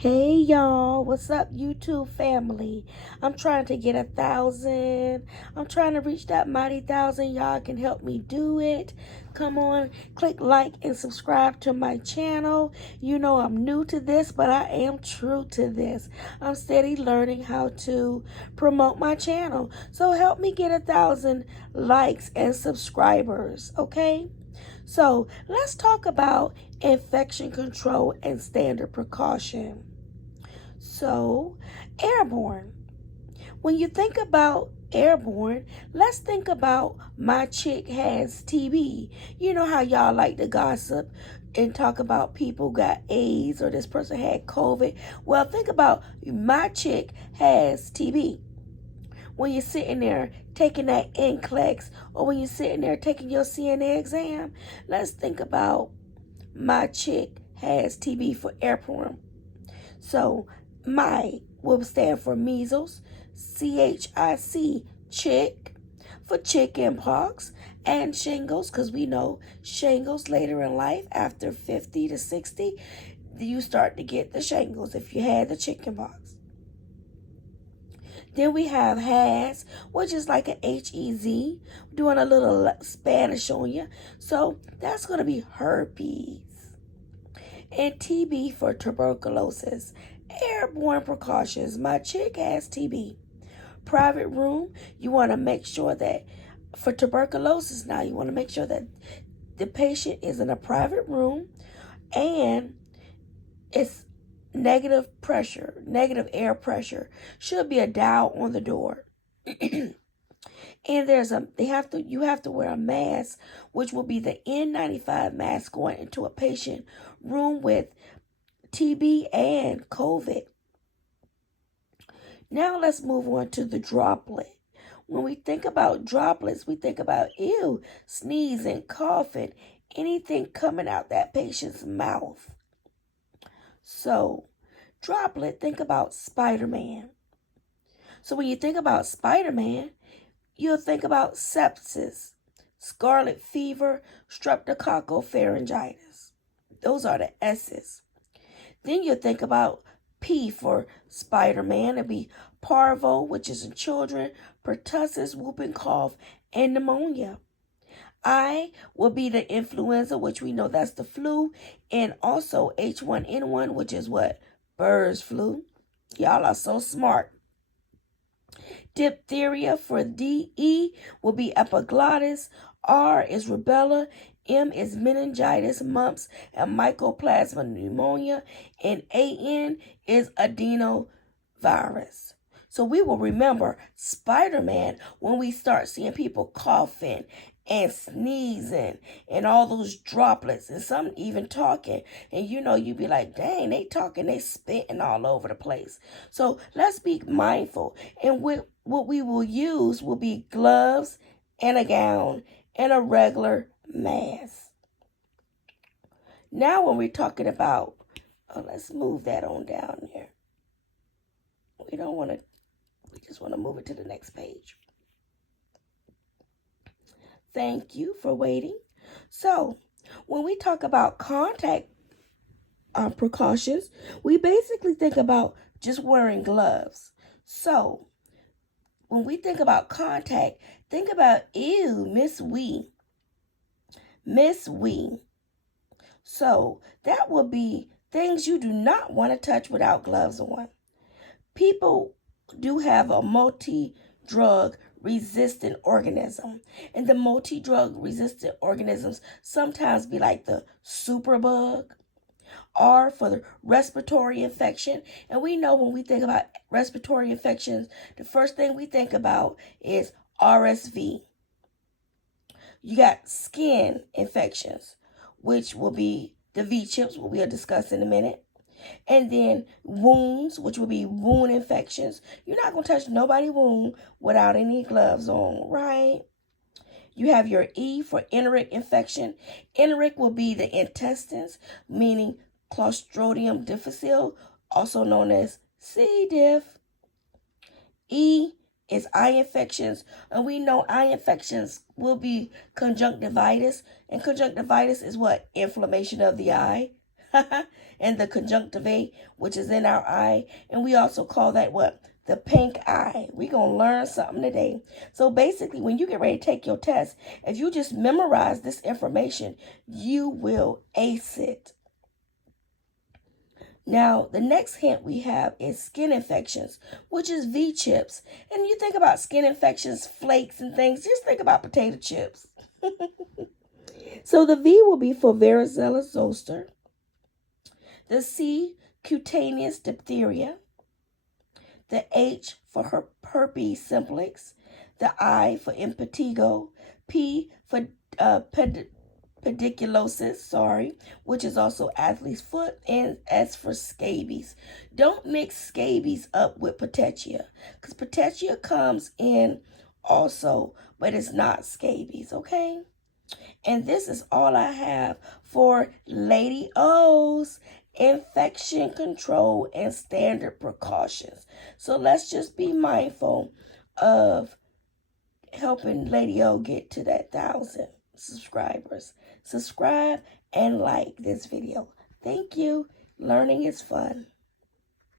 Hey y'all, what's up YouTube family? I'm trying to get 1,000. I'm trying to reach that mighty 1,000. Y'all can help me do it. Come on, click like and subscribe to my channel. You know I'm new to this, but I am true to this. I'm steady learning how to promote my channel. So help me get 1,000 likes and subscribers, okay? So let's talk about infection control and standard precaution. So, airborne. When you think about airborne, let's think about my chick has TB. You know how y'all like to gossip and talk about people got AIDS or this person had COVID. Well, think about my chick has TB. When you're sitting there taking that NCLEX or when you're sitting there taking your CNA exam, let's think about my chick has TB for airborne. So my will stand for measles, CHIC, chick, for chicken pox, and shingles, because we know shingles later in life, after 50 to 60, you start to get the shingles if you had the chicken pox. Then we have HAZ, which is like an HEZ, doing a little Spanish on you. So that's going to be herpes. And TB for tuberculosis. Airborne precautions. My chick has TB. Private room, you want to make sure that for tuberculosis now, you want to make sure that the patient is in a private room and it's negative pressure, negative air pressure. Should be a dial on the door. And you have to wear a mask, which will be the N95 mask going into a patient room with TB and COVID. Now let's move on to the droplet. When we think about droplets, we think about ew, sneezing, coughing, anything coming out that patient's mouth. So, droplet, think about Spider-Man. So when you think about Spider-Man, you'll think about sepsis, scarlet fever, streptococcal pharyngitis. Those are the S's. Then you'll think about P for Spider-Man. It'll be parvo, which is in children, pertussis, whooping cough, and pneumonia. I will be the influenza, which we know that's the flu, and also H1N1, which is what? Birds flu. Y'all are so smart. Diphtheria for DE will be epiglottis. R is rubella. M is meningitis, mumps, and mycoplasma pneumonia. And AN is adenovirus. So we will remember Spider-Man when we start seeing people coughing and sneezing and all those droplets and some even talking. And you be like, dang, they talking, they spitting all over the place. So let's be mindful. And what we will use will be gloves and a gown and a regular mask. Now when we're talking about, let's move that on down there. We just want to move it to the next page. Thank you for waiting. So, when we talk about contact precautions, we basically think about just wearing gloves. So, when we think about contact, think about, ew, Miss Wee. Miss Wee. So, that would be things you do not want to touch without gloves on. People do have a multi-drug resistant organism. And the multi-drug resistant organisms sometimes be like the superbug. R for the respiratory infection. And we know when we think about respiratory infections, the first thing we think about is RSV. You got skin infections, which will be the V-chips, what we'll discuss in a minute. And then wounds, which will be wound infections. You're not going to touch nobody's wound without any gloves on, right? You have your E for enteric infection. Enteric will be the intestines, meaning Clostridium difficile, also known as C. diff. E is eye infections, and we know eye infections will be conjunctivitis, and conjunctivitis is what? Inflammation of the eye. and the conjunctiva, which is in our eye. And we also call that what? The pink eye. We're going to learn something today. So basically, when you get ready to take your test, if you just memorize this information, you will ace it. Now, the next hint we have is skin infections, which is V-chips. And you think about skin infections, flakes and things, just think about potato chips. So the V will be for varicella zoster. The C, cutaneous diphtheria. The H for herpes simplex. The I for impetigo. P for pediculosis, which is also athlete's foot, and S for scabies. Don't mix scabies up with petechia, because petechia comes in also, but it's not scabies, okay? And this is all I have for Lady O's infection control and standard precautions. So let's just be mindful of helping Lady O get to that 1,000 subscribers. Subscribe and like this video. Thank you. Learning is fun.